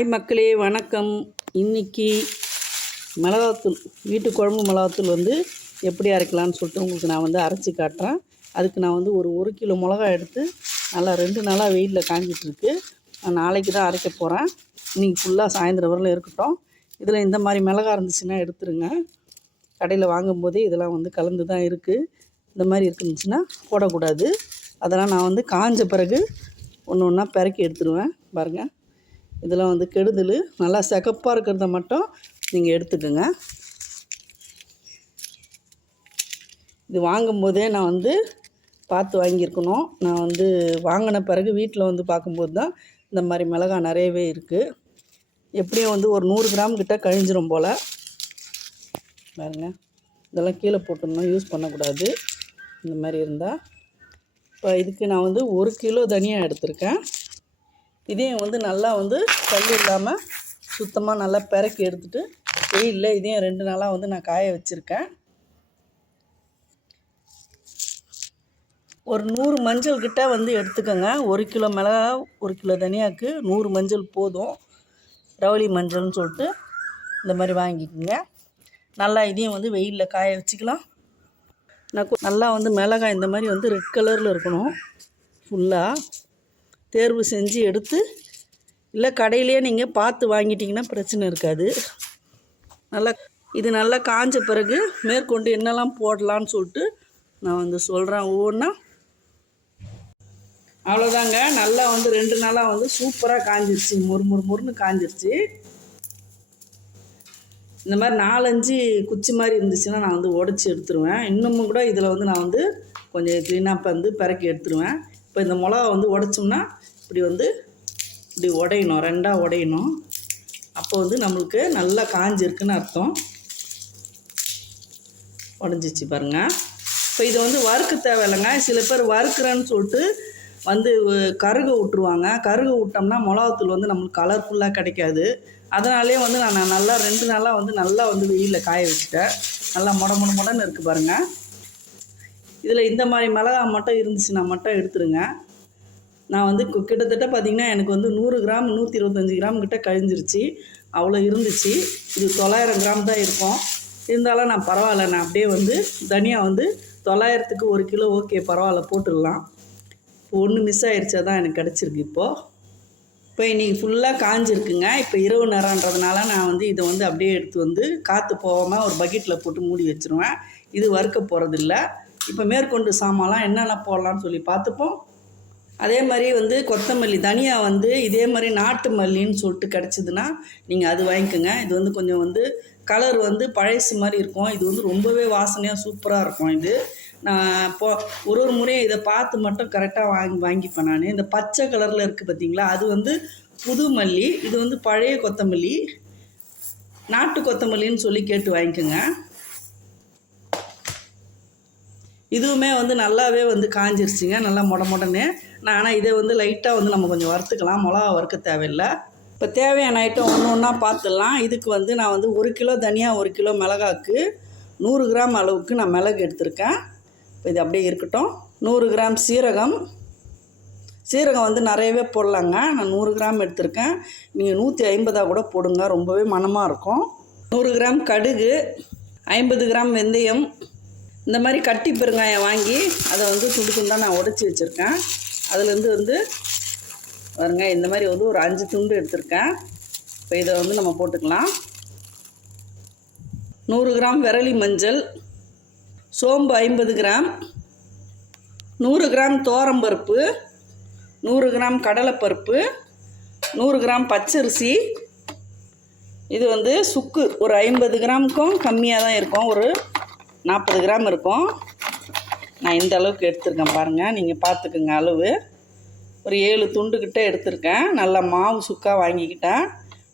Hi மக்களே வணக்கம். இன்னைக்கு மிளகாத்தூள் வீட்டு குழம்பு மிளகாத்தூள் வந்து எப்படி அரைக்கலாம்னு சொல்லிட்டு உங்களுக்கு நான் வந்து அரைச்சி காட்டுறேன். அதுக்கு நான் வந்து ஒரு ஒரு கிலோ மிளகா எடுத்து நல்லா ரெண்டு நாளாக வெயிலில் காஞ்சிட்ருக்கு. நான் நாளைக்கு தான் அரைக்க போகிறேன் இன்றைக்கி ஃபுல்லாக சாயந்தரம் வரல இருக்கட்டும். இதில் இந்த மாதிரி மிளகா இருந்துச்சுன்னா எடுத்துருங்க. கடையில் வாங்கும்போதே இதெல்லாம் வந்து கலந்து தான் இருக்குது இந்த மாதிரி இருக்குந்துச்சுன்னா போடக்கூடாது. அதெல்லாம் நான் வந்து காஞ்ச பிறகு ஒன்று ஒன்றா பிறக்கி எடுத்துருவேன். பாருங்கள் இதெல்லாம் வந்து கெடுதல். நல்லா சிகப்பாக இருக்கிறத மட்டும் நீங்கள் எடுத்துக்கோங்க. இது வாங்கும்போதே நான் வந்து பார்த்து வாங்கியிருக்கணும். நான் வந்து வாங்கின பிறகு வீட்டில் வந்து பார்க்கும்போது தான் இந்த மாதிரி மிளகாய் நிறையவே இருக்குது எப்படியும் வந்து ஒரு நூறு கிராம் கிட்ட கழிஞ்சிரும் போல். பாருங்க. இதெல்லாம் கீழே போட்டுடணும். யூஸ் பண்ணக்கூடாது. இந்த மாதிரி இருந்தால் இப்போ இதுக்கு நான் வந்து ஒரு கிலோ தனியாக எடுத்திருக்கேன். இதையும் வந்து நல்லா வந்து கல் இல்லாமல் சுத்தமாக நல்லா பிறக்கி எடுத்துகிட்டு வெயிலில் இதையும் ரெண்டு நாளாக வந்து நான் காய வச்சுருக்கேன். ஒரு நூறு மஞ்சள் கிட்ட வந்து எடுத்துக்கோங்க. ஒரு கிலோ மிளகா ஒரு கிலோ தனியாக்கு நூறு மஞ்சள் போதும். ரவுளி மஞ்சள்னு சொல்லிட்டு இந்த மாதிரி வாங்கிக்கோங்க. நல்லா இதையும் வந்து வெயிலில் காய வச்சுக்கலாம். நான் நல்லா வந்து மிளகாய் இந்த மாதிரி வந்து ரெட் கலரில் இருக்கணும். ஃபுல்லாக தேர்வு செஞ்சு எடுத்து இல்லை கடையிலேயே நீங்கள் பார்த்து வாங்கிட்டீங்கன்னா பிரச்சனை இருக்காது. நல்லா இது நல்லா காஞ்ச பிறகு மேற்கொண்டு என்னெல்லாம் போடலான்னு சொல்லிட்டு நான் வந்து சொல்கிறேன் ஒவ்வொன்றா அவ்வளோதாங்க நல்லா வந்து ரெண்டு நாளாக வந்து சூப்பராக காஞ்சிருச்சு. முறு முறு முறுன்னு காஞ்சிருச்சு. இந்த மாதிரி நாலஞ்சு குச்சி மாதிரி இருந்துச்சுன்னா நான் வந்து உடச்சி எடுத்துருவேன். இன்னமும் கூட இதில் வந்து நான் வந்து கொஞ்சம் க்ளீனாக வந்து பிறக்கி எடுத்துருவேன். இப்போ இந்த மிளகா வந்து உடச்சோம்னா இப்படி வந்து இப்படி உடையணும் ரெண்டாக உடையணும். அப்போ வந்து நம்மளுக்கு நல்லா காஞ்சிருக்குன்னு அர்த்தம். உடஞ்சிச்சு பாருங்கள் இப்போ இதை வந்து வறுக்க தேவையில்லைங்க சில பேர் வறுக்கிறேன்னு சொல்லிட்டு வந்து அஹ், கருக விட்ருவாங்க கருக விட்டோம்னா மிளகாத்தூள் வந்து நம்மளுக்கு கலர்ஃபுல்லாக கிடைக்காது. அதனாலே வந்து நான் நல்லா ரெண்டு நாளாக வந்து நல்லா வந்து வெயிலில் காய வச்சுட்டேன். நல்லா முட முட முடன்னு இருக்குது பாருங்கள் இதில் இந்த மாதிரி மிளகா மட்டும் இருந்துச்சுன்னா மட்டும் எடுத்துருங்க. நான் வந்து கு- கிட்டத்தட்ட பார்த்திங்கன்னா எனக்கு வந்து நூறு கிராம் நூற்றி இருபத்தஞ்சி கிராம் கிட்ட கழிஞ்சிருச்சு. அவ்வளோ இருந்துச்சு. இது தொள்ளாயிரம் கிராம் தான் இருக்கும். இருந்தாலும் நான் பரவாயில்ல. நான் அப்படியே வந்து தனியாக வந்து தொள்ளாயிரத்துக்கு ஒரு கிலோ ஓகே பரவாயில்ல போட்டுடலாம். இப்போ ஒன்று மிஸ் ஆயிடுச்சா தான் எனக்கு கிடச்சிருக்கு இப்போது இப்போ இன்றைக்கி ஃபுல்லாக காஞ்சிருக்குங்க. இப்போ இரவு நேரன்றதுனால நான் வந்து இதை வந்து அப்படியே எடுத்து வந்து காற்று போகாமல் ஒரு பக்கெட்டில் போட்டு மூடி வச்சுருவேன். இது வறுக்க போகிறதில்ல இப்போ மேற்கொண்டு சாமான்லாம் என்னென்ன போடலான்னு சொல்லி பார்த்துப்போம். அதே மாதிரி வந்து கொத்தமல்லி தனியா வந்து இதே மாதிரி நாட்டு மல்லின்னு சொல்லிட்டு கிடச்சிதுன்னா நீங்கள் அது வாங்கிக்கோங்க. இது வந்து கொஞ்சம் வந்து கலர் வந்து பழசு மாதிரி இருக்கும். இது வந்து ரொம்பவே வாசனையாக சூப்பராக இருக்கும் இது. நான் இப்போ ஒரு ஒரு முறையும் இதை பார்த்து மட்டும் கரெக்டாக வாங்கி வாங்கிப்பேன் நான். இந்த பச்சை கலரில் இருக்குது பார்த்தீங்களா அது வந்து புது மல்லி இது வந்து பழைய கொத்தமல்லி நாட்டு கொத்தமல்லின்னு சொல்லி கேட்டு வாங்கிக்கோங்க. இதுவுமே வந்து நல்லாவே வந்து காஞ்சிருச்சுங்க நல்லா மொட மொடன்னு. நான் ஆனால் இதை வந்து லைட்டாக வந்து நம்ம கொஞ்சம் வறுத்துக்கலாம் மிளகா வறுக்க தேவையில்லை. இப்போ தேவையான ஐட்டம் ஒன்று ஒன்றா பார்த்துடலாம் இதுக்கு வந்து நான் வந்து ஒரு கிலோ தனியாக ஒரு கிலோ மிளகாக்கு நூறு கிராம் அளவுக்கு நான் மிளகு எடுத்திருக்கேன். இப்போ இது அப்படியே இருக்கட்டும். நூறு கிராம் சீரகம். சீரகம் வந்து நிறையவே போடலாங்க. நான் நூறு கிராம் எடுத்திருக்கேன். நீங்கள் நூற்றி ஐம்பதாக கூட போடுங்க ரொம்பவே மணமாக இருக்கும். நூறு கிராம் கடுகு ஐம்பது கிராம் வெந்தயம் இந்த மாதிரி கட்டி பெருங்காயம் வாங்கி அதை வந்து துண்டு துண்டாக நான் உடச்சி வச்சுருக்கேன். அதுலேருந்து வந்து பாருங்க இந்த மாதிரி வந்து ஒரு அஞ்சு துண்டு எடுத்திருக்கேன். இப்போ இதை வந்து நம்ம போட்டுக்கலாம். நூறு கிராம் விரலி மஞ்சள் சோம்பு ஐம்பது கிராம் நூறு கிராம் தோரம்பருப்பு நூறு கிராம் கடலைப்பருப்பு நூறு கிராம் பச்சரிசி. இது வந்து சுக்கு ஒரு ஐம்பது கிராமுக்கும் கம்மியாக தான் இருக்கும். ஒரு நாற்பது கிராம் இருக்கும். நான் இந்த அளவுக்கு எடுத்திருக்கேன் பாருங்கள் நீங்கள் பார்த்துக்குங்க அளவு. ஒரு ஏழு துண்டுக்கிட்ட எடுத்திருக்கேன். நல்லா மாவு சுக்கா வாங்கிக்கிட்டேன்.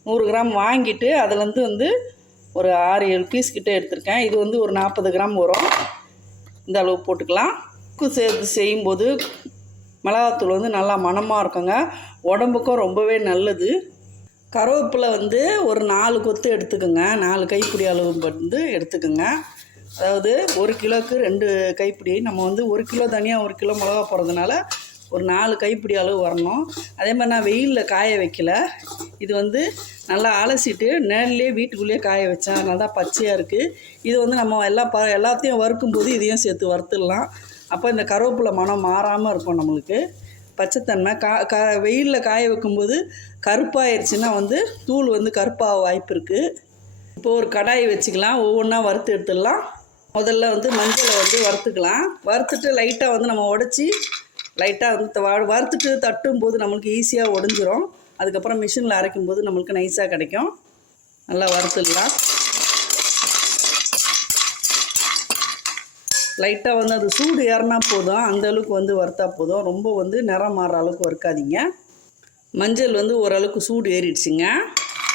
நூறு கிராம் வாங்கிட்டு அதுலேருந்து வந்து ஒரு ஆறு ஏழு பீஸ் கிட்டே எடுத்திருக்கேன். இது வந்து ஒரு நாற்பது கிராம் வரும். இந்த அளவு போட்டுக்கலாம். உப்பு சேர்த்து செய்யும்போது மிளகாத்தூள் வந்து நல்லா மணமாக இருக்குங்க. உடம்புக்கும் ரொம்பவே நல்லது. கருவேப்பிலை வந்து ஒரு நாலு கொத்து எடுத்துக்கோங்க. நாலு கைப்பிடி அளவு வந்து எடுத்துக்கோங்க. அதாவது ஒரு கிலோக்கு ரெண்டு கைப்பிடி. நம்ம வந்து ஒரு கிலோ தனியாக ஒரு கிலோ மிளகா போடுறதுனால ஒரு நாலு கைப்பிடி அளவு வரணும். அதே மாதிரி நான் வெயிலில் காய வைக்கல. இது வந்து நல்லா அலசிட்டு நேரிலே வீட்டுக்குள்ளேயே காய வச்சேன். அதனால தான் பச்சையாக இருக்குது இது வந்து நம்ம எல்லா ப எல்லாத்தையும் வறுக்கும்போது இதையும் சேர்த்து வறுத்துடலாம். அப்போ இந்த கருவேப்பிலை மனம் மாறாமல் இருக்கும் நம்மளுக்கு. பச்சைத்தன்மை. கா கா வெயிலில் காய வைக்கும்போது கருப்பாயிருச்சுன்னா வந்து தூள் வந்து கருப்பாக வாய்ப்பு இருக்குது இப்போ ஒரு கடாய் வச்சுக்கலாம். ஒவ்வொன்றா வறுத்து எடுத்துடலாம். முதல்ல வந்து மஞ்சளை வந்து வறுத்துக்கலாம். வறுத்துட்டு லைட்டாக வந்து நம்ம உடச்சி லைட்டாக வந்து த- வ- வறுத்துட்டு தட்டும் போது நம்மளுக்கு ஈஸியாக உடஞ்சிரும். அதுக்கப்புறம் மிஷினில் அரைக்கும் போது நம்மளுக்கு நைஸாக கிடைக்கும். நல்லா வறுத்துடலாம். லைட்டாக வந்து அது சூடு ஏறினா போதும். அந்த அளவுக்கு வந்து வறுத்தா போதும். ரொம்ப வந்து நிறம் மாறுற அளவுக்கு வறுக்காதீங்க. மஞ்சள் வந்து ஓரளவுக்கு சூடு ஏறிடுச்சுங்க.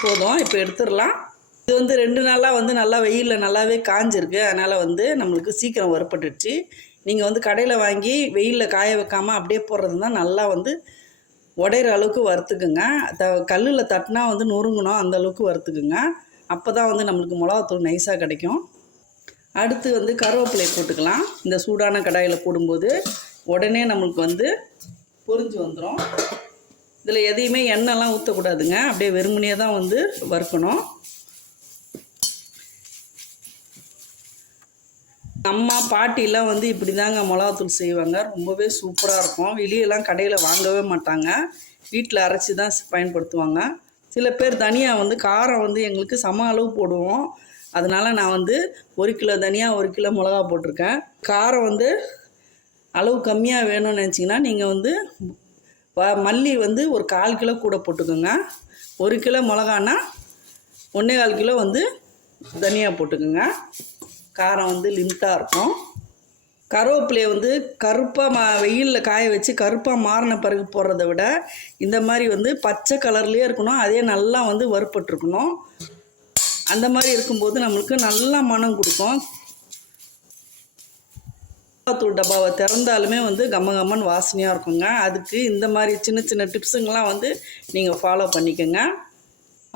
போதும். இப்போ எடுத்துடலாம். இது வந்து ரெண்டு நாளாக வந்து நல்லா வெயிலில் நல்லாவே காஞ்சிருக்கு. அதனால் வந்து நம்மளுக்கு சீக்கிரம் வறுப்பட்டுடுச்சு நீங்கள் வந்து கடையில் வாங்கி வெயிலில் காய வைக்காமல் அப்படியே போடுறது தான் நல்லா வந்து உடையிற அளவுக்கு வறுத்துக்குங்க. த கல்லில் தட்டினா வந்து நொறுங்கணும் அந்த அளவுக்கு வறுத்துக்குங்க. அப்போ தான் வந்து நம்மளுக்கு மிளகாத்தூள் நைஸாக கிடைக்கும். அடுத்து வந்து கருவேப்பிலை போட்டுக்கலாம். இந்த சூடான கடாயில் போடும்போது உடனே நம்மளுக்கு வந்து பொரிஞ்சு வந்துடும் இதில் எதையுமே எண்ணெய்லாம் ஊற்றக்கூடாதுங்க அப்படியே வெறுமனே தான் வந்து வறுக்கணும். அம்மா பாட்டிலாம் வந்து இப்படி தாங்க மிளகாத்தூள் செய்வாங்க. ரொம்பவே சூப்பராக இருக்கும். வெளியெல்லாம் கடையில் வாங்கவே மாட்டாங்க. வீட்டில் அரைச்சி தான் பயன்படுத்துவாங்க. சில பேர் தனியாக வந்து காரம் வந்து எங்களுக்கு சம அளவு போடுவோம். அதனால் நான் வந்து ஒரு கிலோ தனியாக ஒரு கிலோ மிளகா போட்டிருக்கேன். காரம் வந்து அளவு கம்மியாக வேணும்னு நினச்சிங்கன்னா நீங்கள் வந்து மல்லி வந்து ஒரு கால் கிலோ கூட போட்டுக்கோங்க. ஒரு கிலோ மிளகானா ஒன்றே கால் கிலோ வந்து தனியாக போட்டுக்கோங்க. காரம் வந்து லிமிட்டாக இருக்கும். கருவேப்பிலையை வந்து கருப்பாக மா வெயிலில் காய வச்சு கருப்பாக மாறின பிறகு போடுறத விட இந்த மாதிரி வந்து பச்சை கலர்லேயே இருக்கணும். அதே நல்லா வந்து வறுப்பட்டுருக்கணும் அந்த மாதிரி இருக்கும்போது நம்மளுக்கு நல்லா மனம் கொடுக்கும். தூள் டப்பாவை திறந்தாலுமே வந்து கம்ம கம்மன் வாசனையாக இருக்குங்க. அதுக்கு இந்த மாதிரி சின்ன சின்ன டிப்ஸுங்கெல்லாம் வந்து நீங்கள் ஃபாலோ பண்ணிக்கோங்க.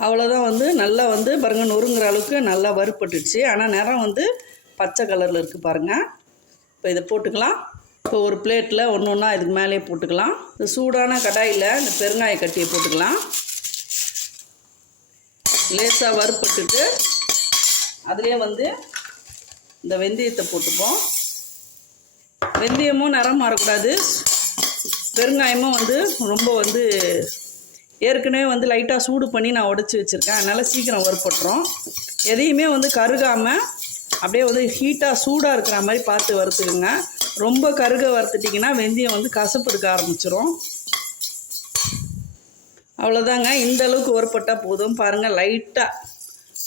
அவ்வளோதான் வந்து நல்லா வந்து பாருங்கள் நொறுங்குற அளவுக்கு நல்லா வறுப்பட்டுச்சு ஆனால் நிறம் வந்து பச்சை கலரில் இருக்குது பாருங்கள் இப்போ இதை போட்டுக்கலாம். இப்போ ஒரு பிளேட்டில் ஒன்று ஒன்றா இதுக்கு மேலேயே போட்டுக்கலாம். இந்த சூடான கடாயில் இந்த பெருங்காய கட்டியை போட்டுக்கலாம். லேசாக வறுப்பட்டுட்டு அதுலேயே வந்து இந்த வெந்தயத்தை போட்டுப்போம். வெந்தயமும் நிறம் மாறக்கூடாது பெருங்காயமும் வந்து ரொம்ப வந்து ஏற்கனவே வந்து லைட்டாக சூடு பண்ணி நான் உடச்சி வச்சுருக்கேன். அதனால் சீக்கிரம் வறுப்பட்டுரும் எதையுமே வந்து கருகாமல் அப்படியே வந்து ஹீட்டாக சூடாக இருக்கிற மாதிரி பார்த்து வறுத்துக்குங்க. ரொம்ப கருக வறுத்துட்டிங்கன்னா வெந்தயம் வந்து கசப்பு இருக்க ஆரம்பிச்சிரும். அவ்வளோதாங்க இந்த அளவுக்கு வறுப்பட்டால் போதும். பாருங்கள் லைட்டாக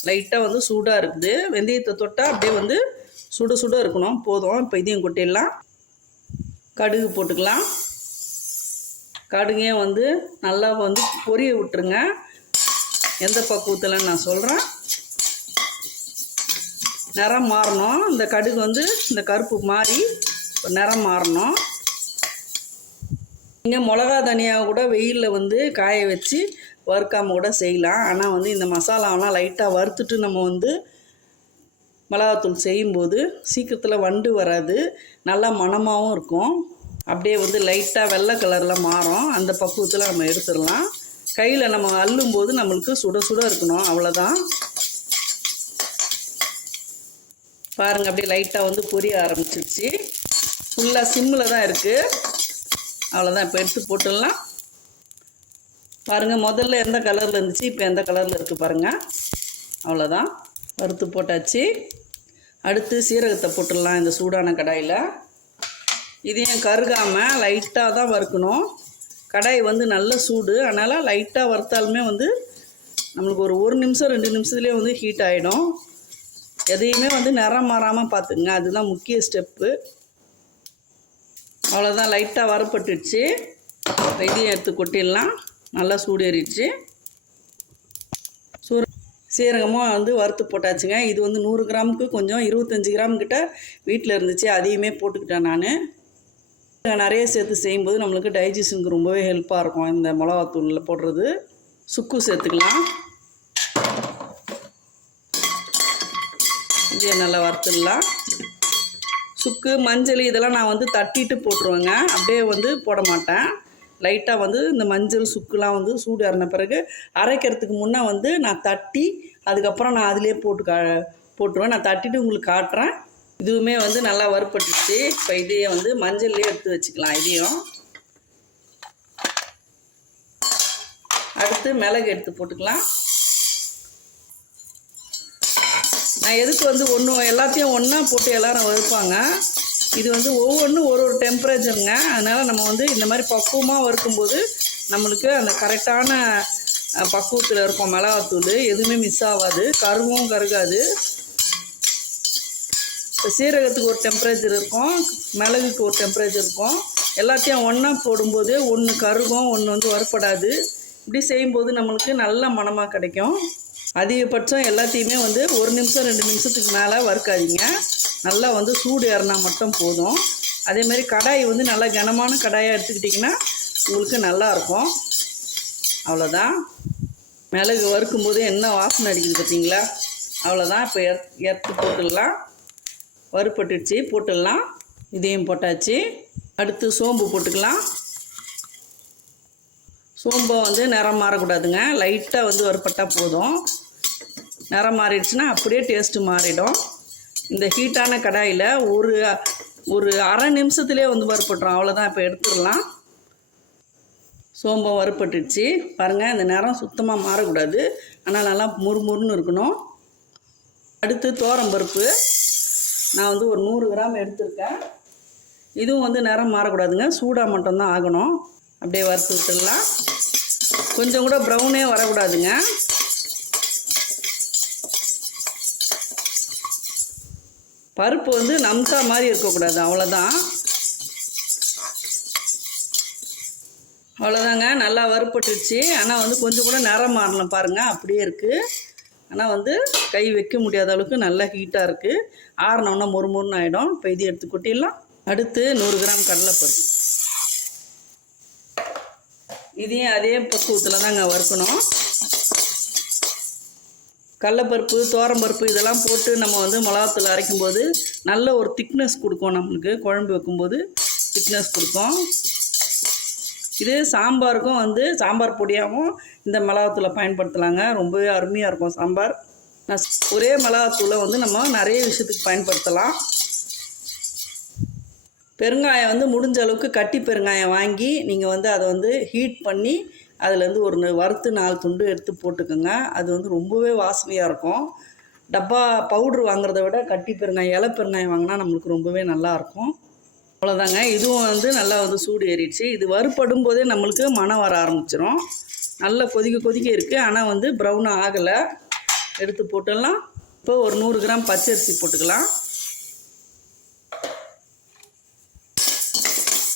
லைட்டாக வந்து சூடாக இருக்குது. வெந்தயத்தை தொட்டால் அப்படியே வந்து சுட சுட இருக்கணும். போதும். இப்போ இதையும் கொட்டிடலாம். கடுகு போட்டுக்கலாம். கடுகையும் வந்து நல்லா வந்து பொரிய விட்டுருங்க. எந்த பக்குவத்தில் நான் சொல்கிறேன் நிறம் மாறணும். இந்த கடுகு வந்து இந்த கருப்பு மாறி நிறம் மாறணும். நீங்கள் மிளகா தனியாக கூட வெயிலில் வந்து காய வச்சு வறுக்காமல் கூட செய்யலாம். ஆனால் வந்து இந்த மசாலாவெலாம் லைட்டாக வறுத்துட்டு நம்ம வந்து மிளகாத்தூள் செய்யும்போது சீக்கிரத்தில் வண்டு வராது. நல்லா மணமாகவும் இருக்கும். அப்படியே வந்து லைட்டாக வெள்ளை கலரில் மாறும். அந்த பக்குவத்தில் நம்ம எடுத்துடலாம். கையில் நம்ம அள்ளும்போது நம்மளுக்கு சுட சுட இருக்கணும். அவ்வளோதான் பாருங்கள் அப்படியே லைட்டாக வந்து பொரிய ஆரம்பிச்சிருச்சு. ஃபுல்லாக சிம்மில் தான் இருக்குது அவ்வளோதான் இப்போ எடுத்து போட்டுடலாம். பாருங்கள் முதல்ல எந்த கலரில் இருந்துச்சு இப்போ எந்த கலரில் இருக்குது பாருங்கள் அவ்வளோதான் வறுத்து போட்டாச்சு. அடுத்து சீரகத்தை போட்டுடலாம் இந்த சூடான கடாயில். இதையும் கருகாமல் லைட்டாக தான் வறுக்கணும். கடாய் வந்து நல்ல சூடு. அதனால் லைட்டாக வறுத்தாலுமே வந்து நம்மளுக்கு ஒரு ஒரு நிமிஷம் ரெண்டு நிமிஷத்துலேயே வந்து ஹீட் ஆகிடும் எதையுமே வந்து நிறம் மாறாமல் பார்த்துங்க அதுதான் முக்கிய ஸ்டெப்பு அவ்வளோதான் லைட்டாக வறுப்பட்டுடுச்சு இதையும் எடுத்து கொட்டிடலாம். நல்லா சூடு ஏறிடுச்சு. சூர சீரகமும் வந்து வறுத்து போட்டாச்சுங்க. இது வந்து நூறு கிராமுக்கு கொஞ்சம் இருபத்தஞ்சி கிராம் கிட்ட வீட்டில் இருந்துச்சு. அதையுமே போட்டுக்கிட்டேன் நான். நிறைய சேர்த்து செய்யும்போது நம்மளுக்கு டைஜஷனுக்கு ரொம்பவே ஹெல்ப்பாக இருக்கும். இந்த மிளகாத்தூளில் போடுறது. சுக்கு சேர்த்துக்கலாம். இதையே நல்லா வறுத்துடலாம். சுக்கு மஞ்சள் இதெல்லாம் நான் வந்து தட்டிட்டு போட்டுருவேங்க. அப்படியே வந்து போட மாட்டேன். லைட்டாக வந்து இந்த மஞ்சள் சுக்குலாம் வந்து சூடு இறந்த பிறகு அரைக்கிறதுக்கு முன்னே வந்து நான் தட்டி அதுக்கப்புறம் நான் அதிலே போட்டு கா போட்டுருவேன். நான் தட்டிட்டு உங்களுக்கு காட்டுறேன். இதுவுமே வந்து நல்லா வறுப்பட்டுச்சு இப்போ இதையும் வந்து மஞ்சள்லேயே எடுத்து வச்சுக்கலாம் இதையும். அடுத்து மிளகு எடுத்து போட்டுக்கலாம். நான் எதுக்கு வந்து ஒன்று எல்லாத்தையும் ஒன்றா போட்டு எல்லாரும் வறுப்பாங்க. இது வந்து ஒவ்வொன்றும் ஒரு ஒரு டெம்பரேச்சருங்க அதனால் நம்ம வந்து இந்த மாதிரி பக்குவமாக வறுக்கும்போது நம்மளுக்கு அந்த கரெக்டான பக்குவத்தில் இருக்கும் மிளகாத்தூள் எதுவுமே மிஸ் ஆகாது. கருகும் கருகாது. இப்போ சீரகத்துக்கு ஒரு டெம்பரேச்சர் இருக்கும் மிளகுக்கு ஒரு டெம்பரேச்சர் இருக்கும். எல்லாத்தையும் ஒன்றா போடும்போது ஒன்று கருகும் ஒன்று வந்து வறுப்படாது இப்படி செய்யும்போது நம்மளுக்கு நல்ல மனமாக கிடைக்கும். அதிகபட்சம் எல்லாத்தையுமே வந்து ஒரு நிமிஷம் ரெண்டு நிமிஷத்துக்கு மேலே வறுக்காதீங்க. நல்லா வந்து சூடு ஏறினா மட்டும் போதும். அதேமாரி கடாய் வந்து நல்லா கனமான கடாயாக எடுத்துக்கிட்டிங்கன்னா உங்களுக்கு நல்லாயிருக்கும் அவ்வளோதான் மிளகு வறுக்கும்போது என்ன வாசனை அடிக்குது பார்த்தீங்களா அவ்வளோதான் இப்போ எடுத்து போட்டுடலாம். வறுப்பட்டுடுச்சு போட்டுடலாம். இதையும் போட்டாச்சு. அடுத்து சோம்பு போட்டுக்கலாம். சோம்பை வந்து நிறம் மாறக்கூடாதுங்க. லைட்டாக வந்து வறுப்பட்டால் போதும். நிறம் மாறிடுச்சுன்னா அப்படியே டேஸ்ட்டு மாறிடும். இந்த ஹீட்டான கடாயில் ஒரு ஒரு அரை நிமிஷத்துலேயே வந்து வறுப்பட்டுரும் அவ்வளோதான் இப்போ எடுத்துடலாம். சோம்பம் வறுப்பட்டுடுச்சு பாருங்கள் இந்த நிறம் சுத்தமாக மாறக்கூடாது. ஆனால் நல்லா முறுமுறுன்னு இருக்கணும். அடுத்து தோரம்பருப்பு நான் வந்து ஒரு நூறு கிராம் எடுத்திருக்கேன். இதுவும் வந்து நிறம் மாறக்கூடாதுங்க. சூடாக மட்டும்தான் ஆகணும். அப்படியே வறுத்து விட்டுடலாம். கொஞ்சம் கூட ப்ரௌனே வரக்கூடாதுங்க. பருப்பு வந்து நம்சா மாதிரி இருக்கக்கூடாது. அவ்வளோதான் அவ்வளோதாங்க நல்லா வறுப்பட்டுச்சு ஆனால் வந்து கொஞ்சம் கூட நிறம் மாறலாம் பாருங்கள் அப்படியே இருக்குது ஆனால் வந்து கை வைக்க முடியாத அளவுக்கு நல்லா ஹீட்டாக இருக்குது ஆறினோன்னா மொறு மொறுன்னு ஆகிடும் இப்போ இது எடுத்து கொட்டிடலாம். அடுத்து நூறு கிராம் கடலைப்பருப்பு. இதையும் அதே பக்குவத்தில் தாங்க வறுக்கணும். கடலப்பருப்பு தோரம்பருப்பு இதெல்லாம் போட்டு நம்ம வந்து மிளகாத்தூள் அரைக்கும்போது நல்ல ஒரு திக்னஸ் கொடுக்கும் நம்மளுக்கு. குழம்பு வைக்கும்போது திக்னஸ் கொடுக்கும். இது சாம்பாருக்கும் வந்து சாம்பார் பொடியாகவும் இந்த மிளகாத்தூளை பயன்படுத்தலாங்க. ரொம்பவே அருமையாக இருக்கும் சாம்பார். நான் ஒரே மிளகாத்தூளை வந்து நம்ம நிறைய விஷயத்துக்கு பயன்படுத்தலாம். பெருங்காயம் வந்து முடிஞ்ச அளவுக்கு கட்டி பெருங்காயம் வாங்கி நீங்கள் வந்து அதை வந்து ஹீட் பண்ணி அதுலேருந்து ஒரு ந- வறுத்து நாலு துண்டு எடுத்து போட்டுக்கோங்க. அது வந்து ரொம்பவே வாசனையாக இருக்கும். டப்பா பவுட்ரு வாங்குறத விட கட்டி பெருங்காயம் இலை பெருங்காயம் வாங்கினா நம்மளுக்கு ரொம்பவே நல்லாயிருக்கும் அவ்வளோதாங்க இதுவும் வந்து நல்லா வந்து சூடு ஏறிடுச்சு. இது வறுப்படும் போதே நம்மளுக்கு மனம் வர ஆரம்பிச்சிடும் நல்லா கொதிக்க கொதிக்க இருக்குது ஆனால் வந்து ப்ரௌன் ஆகலை. எடுத்து போட்டுடலாம். இப்போ ஒரு நூறு கிராம் பச்சரிசி போட்டுக்கலாம்.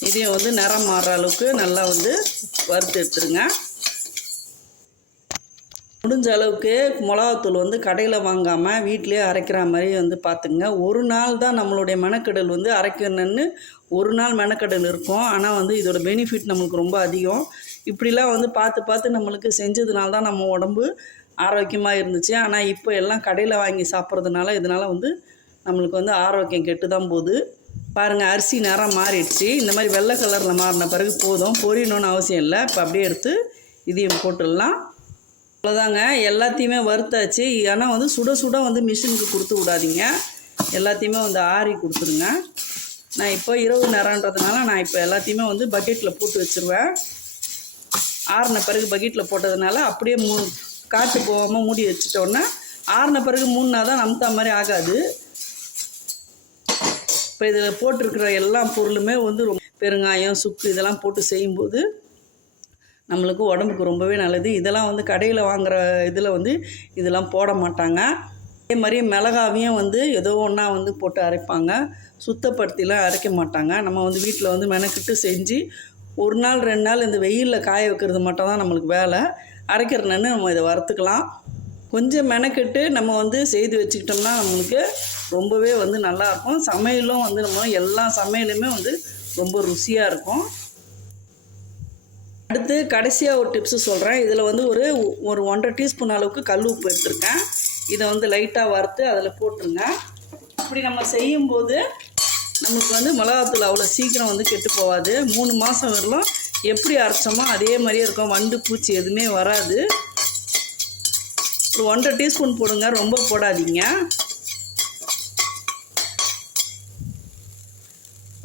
இதையும் வந்து நிறம் மாறுற அளவுக்கு நல்லா வந்து வறுத்து எடுத்துருங்க. முடிஞ்ச அளவுக்கு மிளகாத்தூள் வந்து கடையில் வாங்காமல் வீட்டிலேயே அரைக்கிற மாதிரி வந்து பார்த்துங்க ஒரு நாள் தான் நம்மளுடைய மெனக்கடல் வந்து அரைக்கணுன்னு ஒரு நாள் மெனக்கடல் இருக்கும். ஆனால் வந்து இதோட பெனிஃபிட் நம்மளுக்கு ரொம்ப அதிகம். இப்படிலாம் வந்து பார்த்து பார்த்து நம்மளுக்கு செஞ்சதுனால தான் நம்ம உடம்பு ஆரோக்கியமாக இருந்துச்சு. ஆனால் இப்போ எல்லாம் கடையில் வாங்கி சாப்பிட்றதுனால இதனால் வந்து நம்மளுக்கு வந்து ஆரோக்கியம் கெட்டு தான் போகுது. பாருங்கள் அரிசி நேரம் மாறிடுச்சு. இந்த மாதிரி வெள்ளை கலரில் மாறின பிறகு போதும். பொரியணும்னு அவசியம் இல்லை. இப்போ அப்படியே எடுத்து இதையும் போட்டுடலாம். அவ்வளோதாங்க எல்லாத்தையுமே வறுத்தாச்சு. ஆனால் வந்து சுட சுட வந்து மிஷினுக்கு கொடுத்து விடாதீங்க. எல்லாத்தையுமே வந்து ஆறி கொடுத்துருங்க. நான் இப்போ இரவு நேரன்றதுனால நான் இப்போ எல்லாத்தையுமே வந்து பக்கெட்டில் போட்டு வச்சுருவேன். ஆறின பிறகு பக்கெட்டில் போட்டதுனால அப்படியே மூ காற்று போகாமல் மூடி வச்சிட்டோன்னா ஆறின பிறகு மூணுனா தான் நம்தா மாதிரி ஆகாது. இப்போ இதில் போட்டிருக்கிற எல்லா பொருளுமே வந்து ரொம்ப பெருங்காயம் சுக்கு இதெல்லாம் போட்டு செய்யும்போது நம்மளுக்கு உடம்புக்கு ரொம்பவே நல்லது. இதெல்லாம் வந்து கடையில் வாங்குகிற இதில் வந்து இதெல்லாம் போட மாட்டாங்க. அதே மாதிரி மிளகாவையும் வந்து ஏதோ ஒன்றா வந்து போட்டு அரைப்பாங்க. சுத்தப்படுத்திலாம் அரைக்க மாட்டாங்க. நம்ம வந்து வீட்டில் வந்து மெனக்கிட்டு செஞ்சு ஒரு நாள் ரெண்டு நாள் இந்த வெயிலில் காய வைக்கிறது மட்டும் தான் நம்மளுக்கு வேலை. அரைக்கிறனன்னு நம்ம இதை வறுத்துக்கலாம். கொஞ்சம் மெனக்கெட்டு நம்ம வந்து செய்து வச்சுக்கிட்டோம்னா நம்மளுக்கு ரொம்பவே வந்து நல்லாயிருக்கும் சமையலும் வந்து நம்ம எல்லா சமையலுமே வந்து ரொம்ப ருசியாக இருக்கும். அடுத்து கடைசியாக ஒரு டிப்ஸு சொல்கிறேன் இதில் வந்து ஒரு ஒரு ஒன்றரை டீஸ்பூன் அளவுக்கு கல் உப்பு எடுத்துருக்கேன். இதை வந்து லைட்டாக வறுத்து அதில் போட்டுருங்க. அப்படி நம்ம செய்யும்போது நமக்கு வந்து மிளகாத்தூள் அவ்வளோ சீக்கிரம் வந்து கெட்டு போகாது. மூணு மாதம் வரலாம். எப்படி அரைச்சோமோ அதே மாதிரியே இருக்கும். வண்டு பூச்சி எதுவுமே வராது. ஒரு ஒன்றரை டீஸ்பூன் போடுங்க. ரொம்ப போடாதீங்க.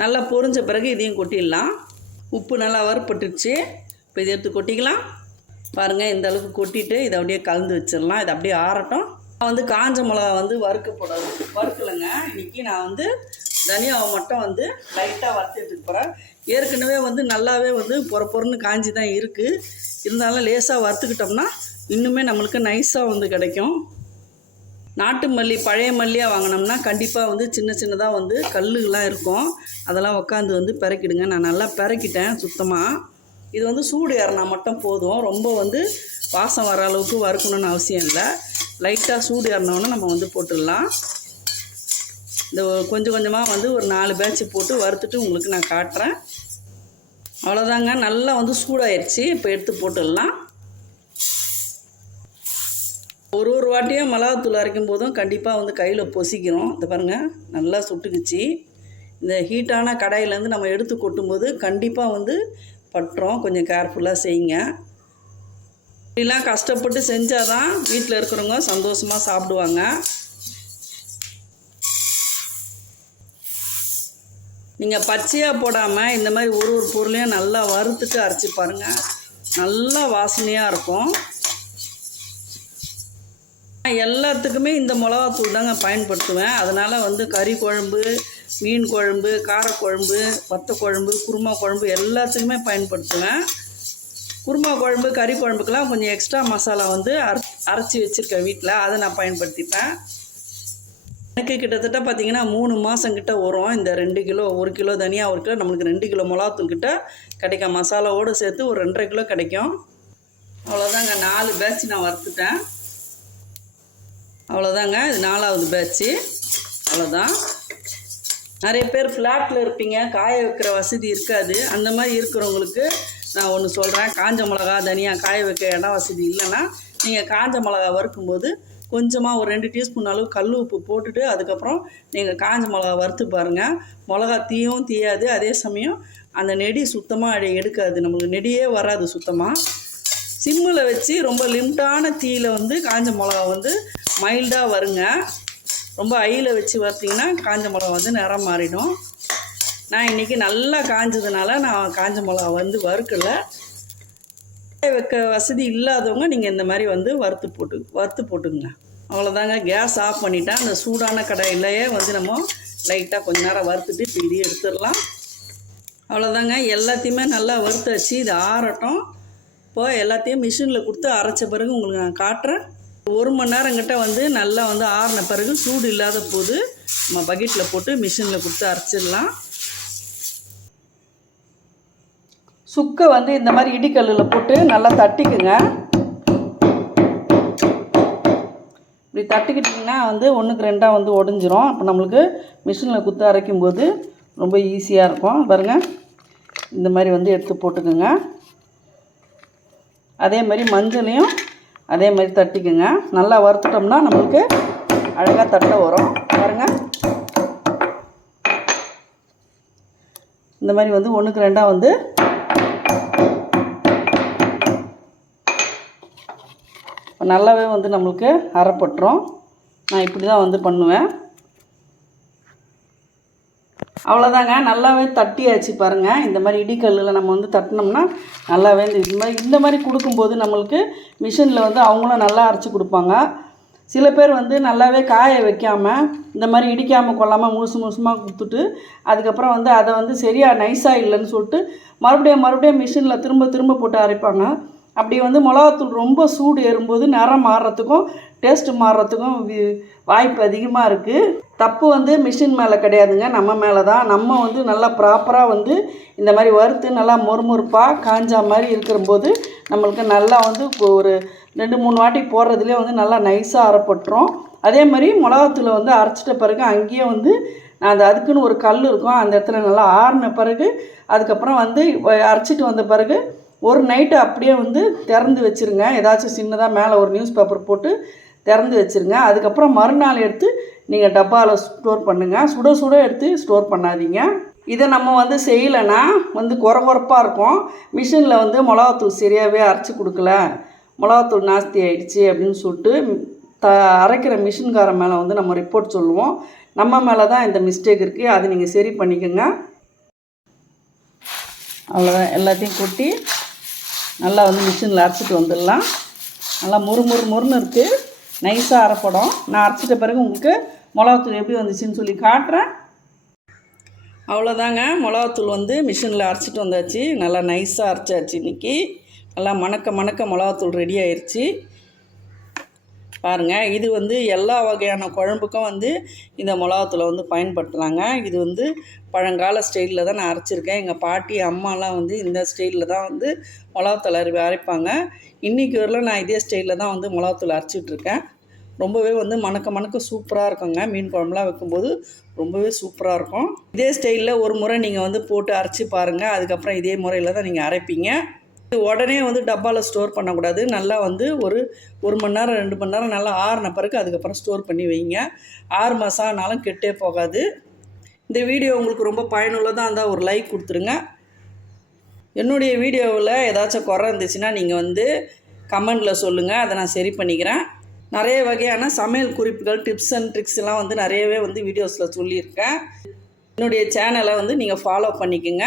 நல்லா பொரிஞ்ச பிறகு இதையும் கொட்டிடலாம். உப்பு நல்லா வறுப்பட்டுருச்சு இப்போ இதை எடுத்து கொட்டிக்கலாம். பாருங்கள் இந்த அளவுக்கு கொட்டிட்டு இதை அப்படியே கலந்து வச்சிடலாம். இதை அப்படியே ஆறட்டும். நான் வந்து காஞ்ச மிளகா வந்து வறுக்க போடாது. வறுக்கலைங்க. இன்றைக்கி நான் வந்து தனியாவை மட்டும் வந்து லைட்டாக வறுத்து எடுத்துக்க போகிறேன் ஏற்கனவே வந்து நல்லாவே வந்து பொற பொறன்னு காஞ்சி தான் இருக்குது இருந்தாலும் லேசாக வறுத்துக்கிட்டோம்னா இன்னுமே நம்மளுக்கு நைஸாக வந்து கிடைக்கும். நாட்டு மல்லி பழைய மல்லியாக வாங்கினோம்னா கண்டிப்பாக வந்து சின்ன சின்னதாக வந்து கல்லுலாம் இருக்கும். அதெல்லாம் உட்காந்து வந்து பிறக்கிடுங்க நான் நல்லா பிறக்கிட்டேன் சுத்தமாக இது வந்து சூடு ஏறினா மட்டும் போதும். ரொம்ப வந்து வாசம் வர அளவுக்கு வறுக்கணும்னு அவசியம் இல்லை. லைட்டாக சூடு ஏறினோன்னு நம்ம வந்து போட்டுடலாம். இந்த கொஞ்சம் கொஞ்சமாக வந்து ஒரு நாலு பேட்ச் போட்டு வறுத்துட்டு உங்களுக்கு நான் காட்டுறேன். அவ்வளோதாங்க நல்லா வந்து சூடாயிடுச்சு இப்போ எடுத்து போட்டுடலாம். ஒரு ஒரு வாட்டியும் மிளகாத்தூள் அரைக்கும் போதும் கண்டிப்பாக வந்து கையில் பொசிக்கிறோம் இந்த பாருங்கள் நல்லா சுட்டுக்குச்சு. இந்த ஹீட்டான கடாயிலேருந்து நம்ம எடுத்து கொட்டும்போது கண்டிப்பாக வந்து பட்டுறோம் கொஞ்சம் கேர்ஃபுல்லாக செய்யுங்க. இப்படிலாம் கஷ்டப்பட்டு செஞ்சால் தான் வீட்டில் இருக்கிறவங்க சந்தோஷமாக சாப்பிடுவாங்க. நீங்கள் பச்சையாக போடாமல் இந்த மாதிரி ஒரு ஒரு பொருளையும் நல்லா வறுத்துட்டு அரைச்சி பாருங்கள் நல்லா வாசனையாக இருக்கும். எல்லாத்துக்குமே இந்த மிளகாத்தூள் தாங்க பயன்படுத்துவேன். அதனால் வந்து கறி குழம்பு மீன் குழம்பு காரக்குழம்பு வத்த குழம்பு குருமா குழம்பு எல்லாத்துக்குமே பயன்படுத்துவேன். குருமா குழம்பு கறி குழம்புக்கெல்லாம் கொஞ்சம் எக்ஸ்ட்ரா மசாலா வந்து அரை அரைச்சி வச்சுருக்கேன் வீட்டில் அதை நான் பயன்படுத்திப்பேன். எனக்கு கிட்டத்தட்ட பார்த்தீங்கன்னா மூணு மாதம் கிட்ட வரும். இந்த ரெண்டு கிலோ ஒரு கிலோ தனியாக ஒரு கிலோ நம்மளுக்கு ரெண்டு கிலோ மிளகாத்தூள் கிட்ட கிடைக்கும். மசாலாவோடு சேர்த்து ஒரு ரெண்டரை கிலோ கிடைக்கும். அவ்வளோதாங்க நாலு பேட்ச் நான் வறுத்துட்டேன். அவ்வளோதாங்க இது நாலாவது பேட்ச்சு அவ்வளோதான் நிறைய பேர் ஃப்ளாட்டில் இருப்பீங்க. காய வைக்கிற வசதி இருக்காது. அந்த மாதிரி இருக்கிறவங்களுக்கு நான் ஒன்று சொல்கிறேன் காஞ்ச மிளகா தனியாக காய வைக்க இடம் வசதி இல்லைன்னா நீங்கள் காஞ்ச மிளகா வறுக்கும்போது கொஞ்சமாக ஒரு ரெண்டு டீஸ்பூன் அளவு கல் உப்பு போட்டுட்டு அதுக்கப்புறம் நீங்கள் காஞ்ச மிளகா வறுத்து பாருங்கள் மிளகா தீயும் தீயாது. அதே சமயம் அந்த நெடி சுத்தமாக எடுக்காது. நம்மளுக்கு நெடியே வராது சுத்தமாக சிம்மில் வச்சு ரொம்ப லிமிட்டான தீயில் வந்து காஞ்ச மிளகா வந்து மைல்டாக வருங்க. ரொம்ப ஐயில் வச்சு வறுத்திங்கன்னா காஞ்ச மிளகா வந்து நிறம் மாறிடும். நான் இன்றைக்கி நல்லா காஞ்சதுனால நான் காஞ்ச மிளகா வந்து வறுக்கலை. வைக்க வசதி இல்லாதவங்க நீங்கள் இந்த மாதிரி வந்து வறுத்து போட்டு வறுத்து போட்டுங்க அவ்வளோதாங்க கேஸ் ஆஃப் பண்ணிட்டா அந்த சூடான கடாயிலேயே வந்து நம்ம லைட்டாக கொஞ்ச நேரம் வறுத்துட்டு இப்போ இதையும் எடுத்துடலாம். அவ்வளோதாங்க எல்லாத்தையுமே நல்லா வறுத்து வச்சு இது ஆறட்டும். இப்போ எல்லாத்தையும் மிஷினில் கொடுத்து அரைச்ச பிறகு உங்களுக்கு நான் காட்டுறேன். ஒரு மணி நேரம் கிட்ட வந்து நல்லா வந்து ஆறின பிறகு சூடு இல்லாத போது நம்ம பக்கெட்டில் போட்டு மிஷினில் கொடுத்து அரைச்சிடலாம். சுக்கை வந்து இந்த மாதிரி இடிக்கல்லில் போட்டு நல்லா தட்டிக்குங்க. இப்படி தட்டிக்கிட்டிங்கன்னா வந்து ஒன்றுக்கு ரெண்டாக வந்து உடஞ்சிரும் அப்போ நம்மளுக்கு மிஷினில் குத்து அரைக்கும் போது ரொம்ப ஈஸியாக இருக்கும். பாருங்கள் இந்த மாதிரி வந்து எடுத்து போட்டுக்குங்க. அதே மாதிரி மஞ்சளையும் அதே மாதிரி தட்டிக்குங்க. நல்லா வறுத்துட்டோம்னா நம்மளுக்கு அழகாக தட்டை வரும். பாருங்கள் இந்த மாதிரி வந்து ஒன்றுக்கு ரெண்டாக வந்து நல்லாவே வந்து நம்மளுக்கு அரைப்பட்டுரும் நான் இப்படி தான் வந்து பண்ணுவேன். அவ்வளோதாங்க நல்லாவே தட்டியாச்சு பாருங்கள் இந்த மாதிரி இடிக்கல்லில் நம்ம வந்து தட்டினோம்னா நல்லாவே இந்த இது மாதிரி இந்த மாதிரி கொடுக்கும்போது நம்மளுக்கு மிஷினில் வந்து அவங்களும் நல்லா அரைச்சி கொடுப்பாங்க. சில பேர் வந்து நல்லாவே காய வைக்காமல் இந்த மாதிரி இடிக்காமல் கொள்ளாமல் முழுசு முழுசுமாக கொடுத்துட்டு அதுக்கப்புறம் வந்து அதை வந்து சரியாக நைஸாக இல்லைன்னு சொல்லிட்டு மறுபடியும் மறுபடியும் மிஷினில் திரும்ப திரும்ப போட்டு அரைப்பாங்க. அப்படி வந்து மிளகாத்தூள் ரொம்ப சூடு ஏறும்போது நிறம் மாறுறதுக்கும் டேஸ்ட்டு மாறுறதுக்கும் வி- வாய்ப்பு அதிகமாக இருக்குது தப்பு வந்து மிஷின் மேலே கிடையாதுங்க. நம்ம மேலே தான். நம்ம வந்து நல்லா ப்ராப்பராக வந்து இந்த மாதிரி வறுத்து நல்லா மொறுமொறுப்பாக காஞ்சா மாதிரி இருக்கிறபோது நம்மளுக்கு நல்லா வந்து ஒரு ரெண்டு மூணு வாட்டி போடுறதுலேயே வந்து நல்லா நைஸாக அரைப்பட்டுரும். அதே மாதிரி மிளகாத்தூளை வந்து அரைச்சிட்ட பிறகு அங்கேயே வந்து நான் அது அதுக்குன்னு ஒரு கல் இருக்கும். அந்த இடத்துல நல்லா ஆறின பிறகு அதுக்கப்புறம் வந்து வ- அரைச்சிட்டு வந்த பிறகு ஒரு நைட்டு அப்படியே வந்து திறந்து வச்சுருங்க. ஏதாச்சும் சின்னதாக மேலே ஒரு நியூஸ் பேப்பர் போட்டு திறந்து வச்சுருங்க. அதுக்கப்புறம் மறுநாள் எடுத்து நீங்கள் டப்பாவில் ஸ்டோர் பண்ணுங்கள் சுட சுட எடுத்து ஸ்டோர் பண்ணாதீங்க. இதை நம்ம வந்து செய்யலைன்னா வந்து குறை குறைப்பாக இருக்கும். மிஷினில் வந்து மிளகாத்தூள் சரியாகவே அரைச்சி கொடுக்கல. மிளகாத்தூள் நாஸ்தி ஆயிடுச்சு அப்படின்னு சொல்லிட்டு த அரைக்கிற மிஷின்காரன் மேலே வந்து நம்ம ரிப்போர்ட் சொல்லுவோம். நம்ம மேலே தான் இந்த மிஸ்டேக் இருக்குது அதை நீங்கள் சரி பண்ணிக்கோங்க. அவ்வளோதான் எல்லாத்தையும் கொட்டி நல்லா வந்து மிஷினில் அரைச்சிட்டு வந்துடலாம். நல்லா முறு முறு முறுன்னு இருக்குது நைஸாக அரைப்படும். நான் அரைச்சிட்ட பிறகு உங்களுக்கு மிளகாத்தூள் எப்படி வந்துச்சுன்னு சொல்லி காட்டுறேன். அவ்வளோதாங்க. மிளகாத்தூள் வந்து மிஷினில் அரைச்சிட்டு வந்தாச்சு. நல்லா நைஸாக அரைச்சாச்சு இன்றைக்கி நல்லா மணக்க மணக்க மிளகாத்தூள் ரெடி ஆயிடுச்சு பாருங்கள் இது வந்து எல்லா வகையான குழம்புக்கும் வந்து இந்த மிளகாத்தூளை வந்து பயன்படுத்தலாங்க. இது வந்து பழங்கால ஸ்டைலில் தான் நான் அரைச்சிருக்கேன். எங்கள் பாட்டி அம்மாலாம் வந்து இந்த ஸ்டைலில் தான் வந்து மிளகாத்தூள் அரை அரைப்பாங்க. இன்றைக்கி வரலும் நான் இதே ஸ்டைலில் தான் வந்து மிளகாத்தூள் அரைச்சிட்ருக்கேன். ரொம்பவே வந்து மணக்க மணக்க சூப்பராக இருக்குங்க. மீன் குழம்புலாம் வைக்கும்போது ரொம்பவே சூப்பராக இருக்கும். இதே ஸ்டைலில் ஒரு முறை நீங்கள் வந்து போட்டு அரைச்சி பாருங்கள் அதுக்கப்புறம் இதே முறையில் தான் நீங்கள் அரைப்பீங்க. இது உடனே வந்து டப்பாவில் ஸ்டோர் பண்ணக்கூடாது. நல்லா வந்து ஒரு ஒரு மணி நேரம் ரெண்டு மணி நேரம் நல்லா ஆறின பிறகு அதுக்கப்புறம் ஸ்டோர் பண்ணி வைங்க. ஆறு மாதம் ஆனாலும் கெட்டே போகாது. இந்த வீடியோ உங்களுக்கு ரொம்ப பயனுள்ளதாக இருந்தால் ஒரு லைக் கொடுத்துருங்க. என்னுடைய வீடியோவில் ஏதாச்சும் குறை இருந்துச்சுன்னா நீங்கள் வந்து கமெண்டில் சொல்லுங்கள் அதை நான் சரி பண்ணிக்கிறேன். நிறைய வகையான சமையல் குறிப்புகள் டிப்ஸ் அண்ட் ட்ரிக்ஸ் எல்லாம் வந்து நிறையவே வந்து வீடியோஸில் சொல்லியிருக்கேன். என்னுடைய சேனலை வந்து நீங்கள் ஃபாலோ பண்ணிக்கோங்க.